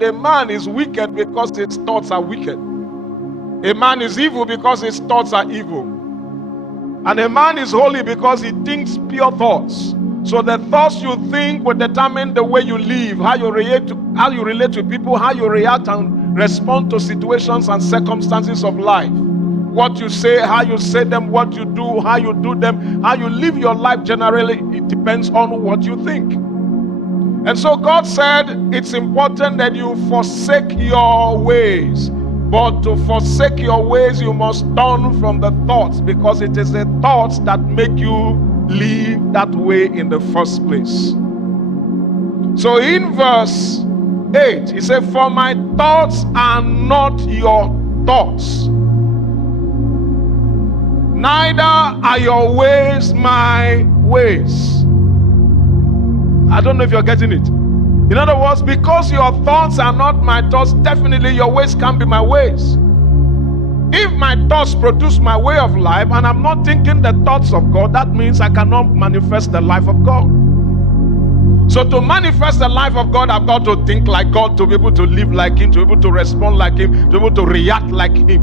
a man is wicked because his thoughts are wicked. A man is evil because his thoughts are evil. And a man is holy because he thinks pure thoughts. So the thoughts you think will determine the way you live, how you relate to people, how you react and respond to situations and circumstances of life. What you say, how you say them, what you do, how you do them, how you live your life generally, it depends on what you think. And so God said it's important that you forsake your ways. But to forsake your ways, you must turn from the thoughts, because it is the thoughts that make you live that way in the first place. So in verse 8, he said, "For my thoughts are not your thoughts, neither are your ways my ways." I don't know if you're getting it. In other words, because your thoughts are not my thoughts, definitely your ways can't be my ways. If my thoughts produce my way of life and I'm not thinking the thoughts of God, that means I cannot manifest the life of God. So to manifest the life of God, I've got to think like God, to be able to live like Him, to be able to respond like Him, to be able to react like Him.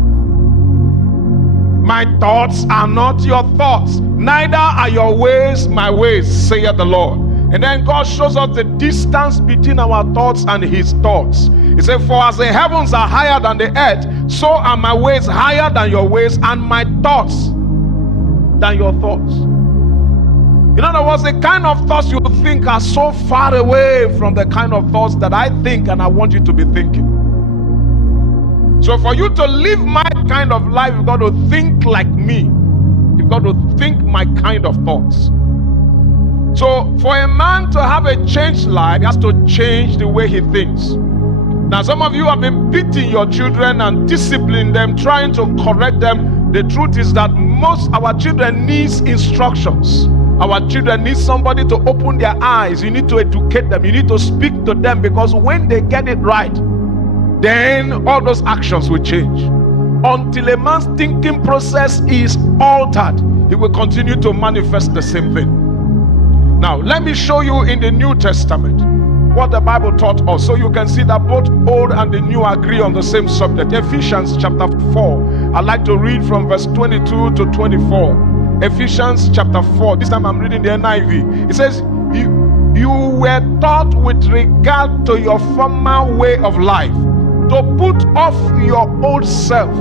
My thoughts are not your thoughts, neither are your ways my ways, saith the Lord. And then God shows us the distance between our thoughts and His thoughts. He said, "For as the heavens are higher than the earth, so are my ways higher than your ways, and my thoughts than your thoughts." In other words, the kind of thoughts you think are so far away from the kind of thoughts that I think and I want you to be thinking. So for you to live my kind of life, you've got to think like me. You've got to think my kind of thoughts. So for a man to have a changed life, he has to change the way he thinks. Now, some of you have been beating your children and disciplining them, trying to correct them. The truth is that our children need instructions. Our children need somebody to open their eyes. You need to educate them. You need to speak to them, because when they get it right, then all those actions will change. Until a man's thinking process is altered, he will continue to manifest the same thing. Now, let me show you in the New Testament what the Bible taught us, so you can see that both Old and the New agree on the same subject. Ephesians chapter 4. I'd like to read from verse 22 to 24. Ephesians chapter 4. This time I'm reading the NIV. It says, You were taught with regard to your former way of life to put off your old self.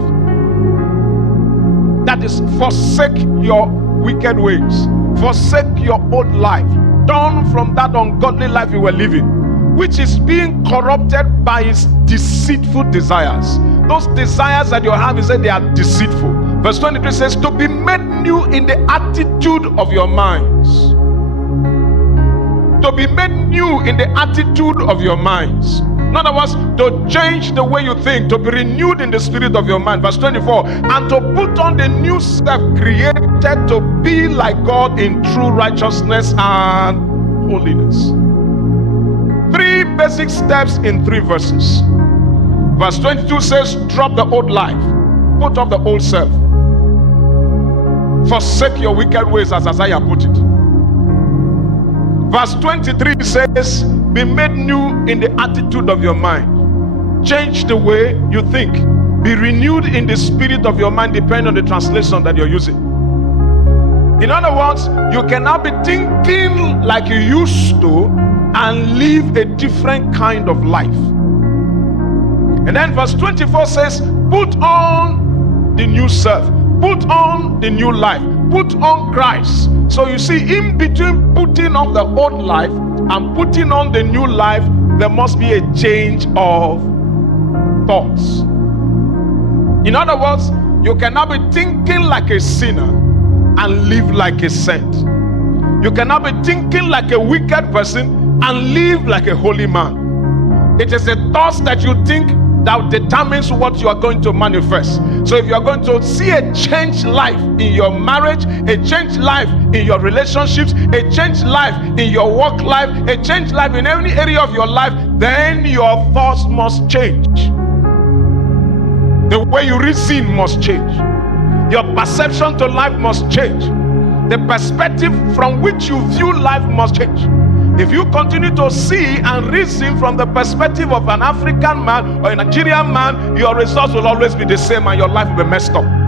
That is, forsake your wicked ways. Forsake your old life. Turn from that ungodly life you were living, which is being corrupted by its deceitful desires. Those desires that you have, he said, they are deceitful. Verse 23 says, to be made new in the attitude of your minds. To be made new in the attitude of your minds. In other words, to change the way you think, to be renewed in the spirit of your mind. Verse 24, and to put on the new self, created to be like God in true righteousness and holiness. 3 basic steps in 3 verses. Verse 22 says, drop the old life, put off the old self. Forsake your wicked ways, as Isaiah put it. Verse 23 says, be made new in the attitude of your mind. Change the way you think. Be renewed in the spirit of your mind, depending on the translation that you're using. In other words, you cannot be thinking like you used to and live a different kind of life. And then verse 24 says, put on the new self. Put on the new life. Put on Christ. So you see, in between putting on the old life and putting on the new life, there must be a change of thoughts. In other words, you cannot be thinking like a sinner and live like a saint. You cannot be thinking like a wicked person and live like a holy man. It is the thoughts that you think that determines what you are going to manifest. So if you are going to see a changed life in your marriage, a changed life in your relationships, a changed life in your work life, a changed life in every area of your life, then your thoughts must change. The way you reason must change. Your perception to life must change. The perspective from which you view life must change. If you continue to see and reason from the perspective of an African man or a Nigerian man, your results will always be the same and your life will be messed up.